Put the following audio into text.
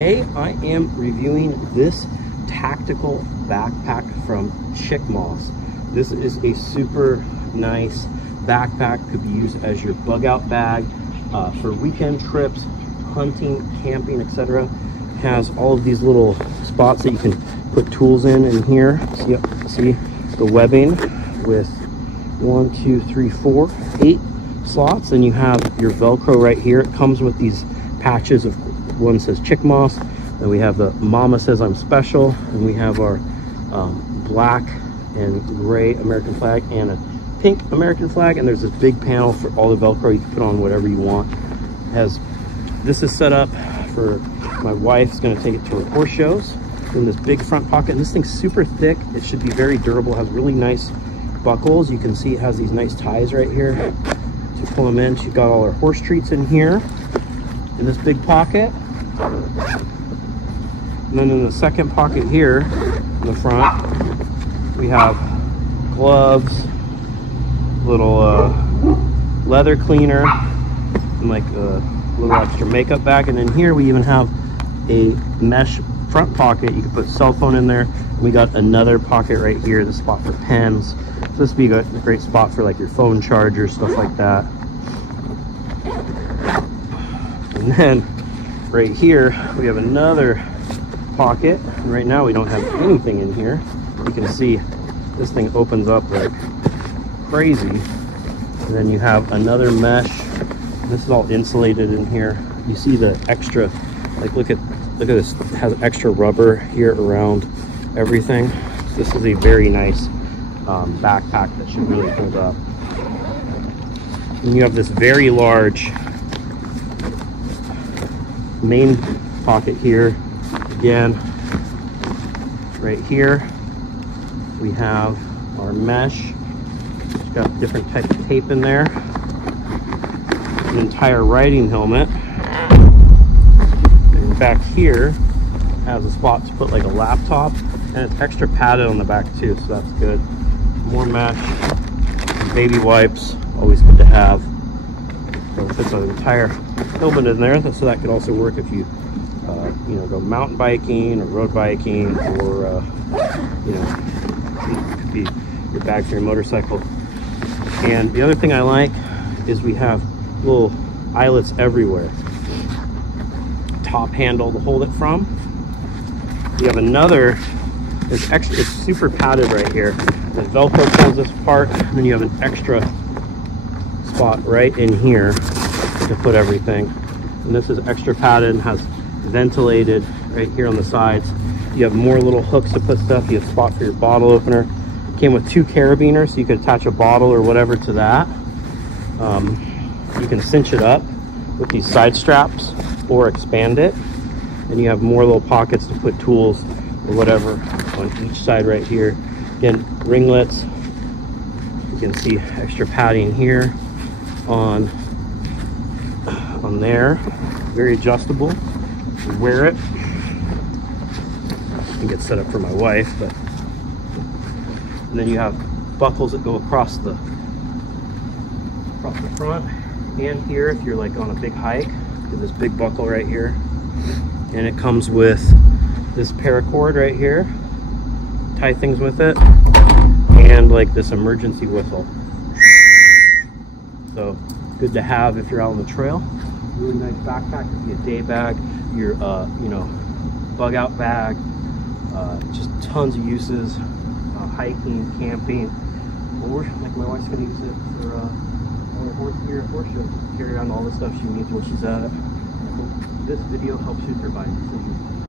Today I am reviewing this tactical backpack from Chicmoss. This is a super nice backpack, could be used as your bug out bag for weekend trips, hunting, camping, etc. Has all of these little spots that you can put tools in here. See the webbing with 1, 2, 3, 4, 8 slots. And you have your Velcro right here. It comes with these patches of, one says Chicmoss, and we have the Mama Says I'm Special, and we have our black and gray American flag and a pink American flag, and there's this big panel for all the Velcro. You can put on whatever you want. This is set up for my wife's going to take it to her horse shows. In this big front pocket, and this thing's super thick. It should be very durable. It has really nice buckles. You can see it has these nice ties right here to pull them in. She's got all her horse treats in here in this big pocket. And then in the second pocket here in the front, we have gloves, little leather cleaner, and like a little extra makeup bag. And then here we even have a mesh front pocket. You can put cell phone in there. And we got another pocket right here, the spot for pens. So this would be a great spot for like your phone charger, stuff like that. And then right here we have another pocket, and right now we don't have anything in here. You can see this thing opens up like crazy. And then you have another mesh. This is all insulated in here. You see the extra, like look at this, it has extra rubber here around everything. This is a very nice backpack that should really hold up. And you have this very large main pocket here. Again, right here we have our mesh. It's got different types of tape in there. An entire riding helmet. And back here has a spot to put like a laptop, and it's extra padded on the back too, so that's good. More mesh, baby wipes, always good to have. So it fits an entire helmet in there, so that could also work if you go mountain biking or road biking, or it could be your bag for your motorcycle. And the other thing I like is we have little eyelets everywhere. Top handle to hold it from. You have another, it's super padded right here. The Velcro pulls this apart, and then you have an extra spot right in here to put everything. And this is extra padded and has ventilated right here on the sides. You have more little hooks to put stuff. You have a spot for your bottle opener. Came with 2 carabiners, so you could attach a bottle or whatever to that. You can cinch it up with these side straps or expand it, and you have more little pockets to put tools or whatever on each side right here. Again, ringlets. You can see extra padding here on there. Very adjustable. You wear it. I think it's set up for my wife, but and then you have buckles that go across the front and here if you're like on a big hike. This big buckle right here, and it comes with this paracord right here. Tie things with it, and like this emergency whistle. So good to have if you're out on the trail. Really nice backpack. Could be a day bag, your bug out bag. Just tons of uses. Hiking, camping, or like my wife's gonna use it for horse shows. Carry on all the stuff she needs while she's at it. I hope this video helps you with your bike decision.